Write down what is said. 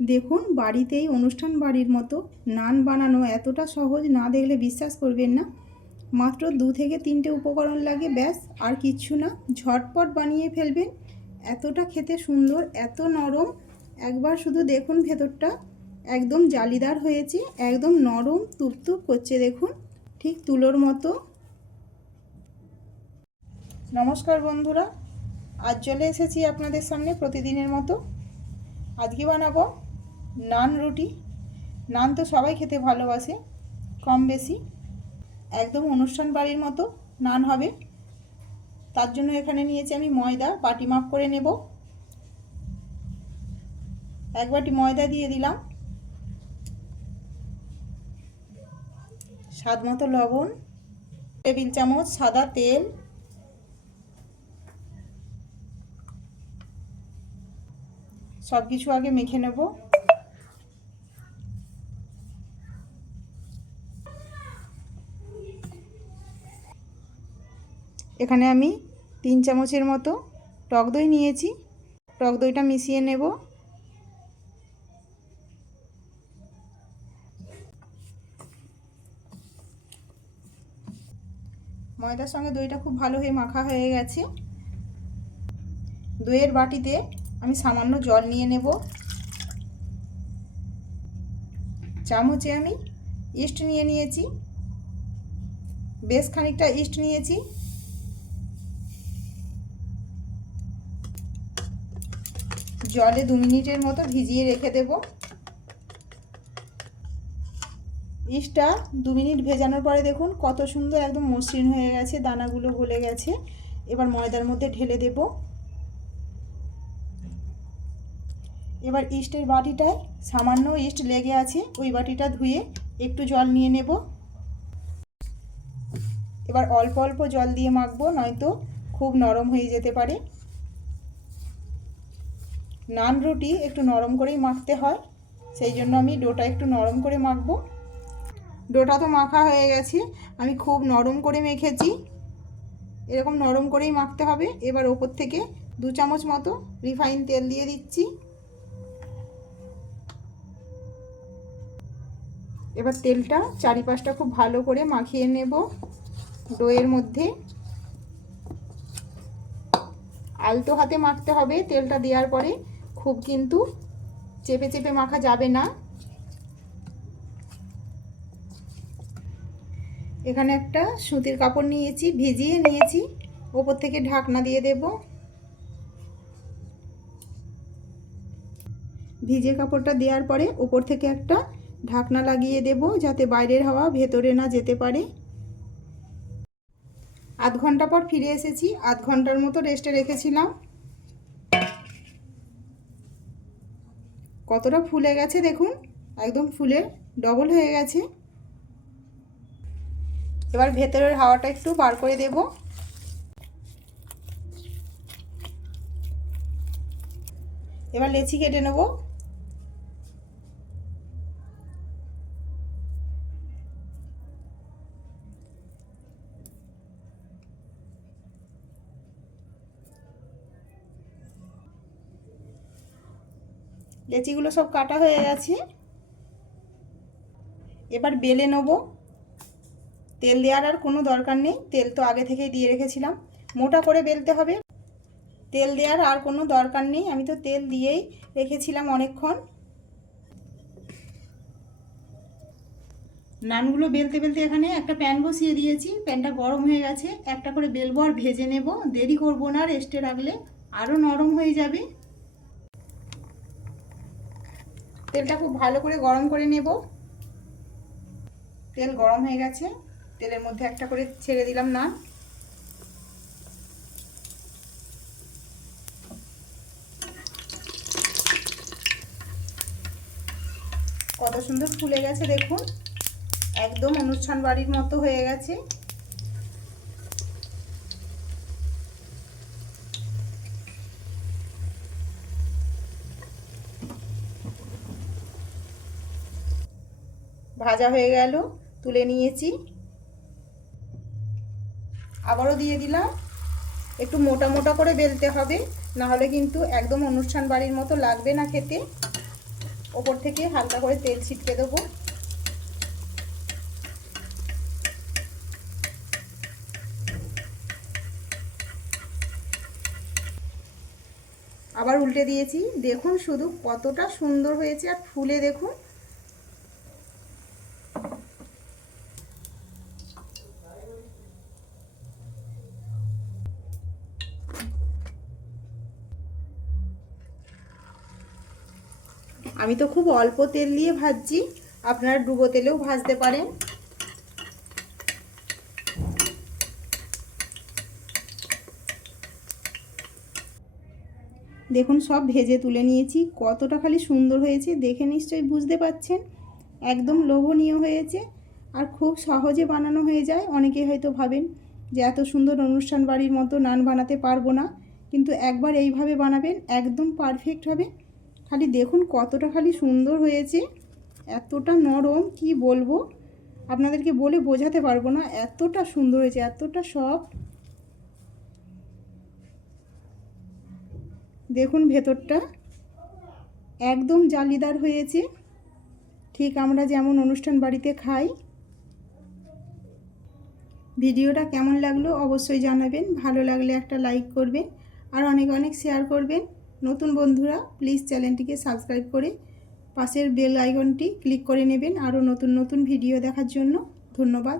দেখুন বাড়িতেই অনুষ্ঠান বাড়ির মতো নান বানানো এতটা সহজ, না দেখলে বিশ্বাস করবেন না। মাত্র 2 থেকে 3টে উপকরণ লাগে, ব্যাস, আর কিচ্ছু না। ঝটপট বানিয়ে ফেলবেন। এতটা খেতে সুন্দর, এত নরম। একবার শুধু দেখুন ভেতরটা একদম জালিদার হয়েছে, একদম নরম তুপতুপ করছে, দেখুন ঠিক তুলোর মতো। নমস্কার বন্ধুরা, আজ চলে এসেছি আপনাদের সামনে প্রতিদিনের মতো। আজকে বানাবো নান রুটি। নান তো সবাই খেতে ভালোবাসে কম বেশি, একদম অনুষ্ঠান বাড়ির মতো নান হবে। তার জন্য এখানে নিয়েছি আমি ময়দা, বাটি মাপ করে নেব। 1 বাটি ময়দা দিয়ে দিলাম, স্বাদ মতো লবণ, টেবিল চামচ সাদা তেল, সব কিছু আগে মেখে নেব। এখানে আমি 3 চামচের মতো টক দই নিয়েছি, টক দইটা মিশিয়ে নেব। ময়দার সঙ্গে দইটা খুব ভালো হয়ে মাখা হয়ে গেছে। দইয়ের বাটিতে আমি সামান্য জল নিয়ে নেব। চামচে আমি ইস্ট নিয়ে নিয়েছি, বেশ খানিকটা ইস্ট নিয়েছি। জলে 2 মিনিটের মতো ভিজিয়ে রেখে দেব। ইস্টটা 2 মিনিট ভেজানোর পরে দেখুন কত সুন্দর একদম মসৃণ হয়ে গেছে, দানাগুলো গলে গেছে। এবার ময়দার মধ্যে ঢেলে দেব। এবার ইস্টের বাটিটায় সামান্য ইস্ট লেগে আছে, ওই বাটিটা ধুয়ে একটু জল নিয়ে নেব। এবার অল্প অল্প জল দিয়ে মাখবো, নয়তো খুব নরম হয়ে যেতে পারে। নান রুটি একটু নরম করেই মাখতে হয়, সেই জন্য আমি ডোটা একটু নরম করে মাখবো। ডোটা তো মাখা হয়ে গেছে, আমি খুব নরম করে মেখেছি, এরকম নরম করেই মাখতে হবে। এবার ওপর থেকে 2 চামচ মতো রিফাইন তেল দিয়ে দিচ্ছি। এবার তেলটা চারিপাশটা খুব ভালো করে মাখিয়ে নেব ডোয়ের মধ্যে। আলতো হাতে মাখতে হবে তেলটা দেওয়ার পরে, খুব কিন্তু চেপে চেপে মাখা যাবে না। এখানে একটা সুতির কাপড় নিয়েছি, ভিজিয়ে নিয়েছি, ওপর থেকে ঢাকনা দিয়ে দেব। ভিজে কাপড়টা দেওয়ার পরে ওপর থেকে একটা ঢাকনা লাগিয়ে দেব, যাতে বাইরের হাওয়া ভেতরে না যেতে পারে। আধ ঘন্টা পর ফিরে এসেছি, আধ ঘন্টার মতো রেস্টে রেখেছিলাম। কতটা ফুলে গেছে দেখুন, একদম ফুলে ডবল হয়ে গেছে। এবার ভেতরের হাওয়াটা একটু বার করে দেব। এবার লেচি কেটে নেব। লেচিগুলো সব কাটা হয়ে গেছে। এবার বেলে নেব। তেল দেওয়ার আর কোনো দরকার নেই, তেল তো আগে থেকেই দিয়ে রেখেছিলাম। মোটা করে বেলতে হবে, তেল দেওয়ার আর কোনো দরকার নেই, আমি তো তেল দিয়েই রেখেছিলাম অনেকক্ষণ। নানগুলো বেলতে বেলতে এখানে একটা প্যান বসিয়ে দিয়েছি, প্যানটা গরম হয়ে গেছে। একটা করে বেলবো আর ভেজে নেব, দেরি করব না, রেস্টে রাখলে আরও নরম হয়ে যাবে। তেলটা খুব ভালো করে গরম করে নেব। তেল গরম হয়ে গেছে, তেলের মধ্যে একটা করে ছেড়ে দিলাম নান। কত সুন্দর ফুলে গেছে দেখুন, একদম অনুষ্ঠান বাড়ির মতো হয়ে গেছে। ভাজা হয়ে গেল, তুলে নিয়েছি। আবারও দিয়ে দিলাম। একটু মোটা মোটা করে বেলতে হবে, না হলে কিন্তু একদম অনুষ্ঠান বাড়ির মতো লাগবে না খেতে। ওপর থেকে হালকা করে তেল ছিটকে দেবো। আবার উল্টে দিয়েছি। দেখুন শুধু কতটা সুন্দর হয়েছে, আর ফুলে দেখুন। আমি তো খুব অল্প তেল দিয়ে ভাজছি, আপনারা ডুবো তেলেও ভাজতে পারেন। দেখুন সব ভেজে তুলে নিয়েছি, কতটা খালি সুন্দর হয়েছে দেখে নিশ্চয়ই বুঝতে পাচ্ছেন। একদম লোভনীয় হয়েছে আর খুব সহজে বানানো হয়ে যায়। অনেকেই হয়তো ভাবেন যে এত সুন্দর অনুষ্ঠান বাড়ির মতো নান বানাতে পারবো না, কিন্তু একবার এইভাবে বানাবেন, একদম পারফেক্ট হবে। খালি দেখুন কতটা খালি সুন্দর হয়েছে, এতটা নরম কি বলবো, আপনাদেরকে বলে বোঝাতে পারবো না, এতটা সুন্দর হয়েছে, এতটা সফট। দেখুন ভেতরটা একদম জালিদার হয়েছে, ঠিক আমরা যেমন অনুষ্ঠান বাড়িতে খাই। ভিডিওটা কেমন লাগলো অবশ্যই জানাবেন, ভালো লাগলে একটা লাইক করবেন আর অনেক অনেক শেয়ার করবেন। নতুন বন্ধুরা প্লিজ চ্যানেলটিকে সাবস্ক্রাইব করে পাশের বেল আইকনটি ক্লিক করে নেবেন আরও নতুন নতুন ভিডিও দেখার জন্য। ধন্যবাদ।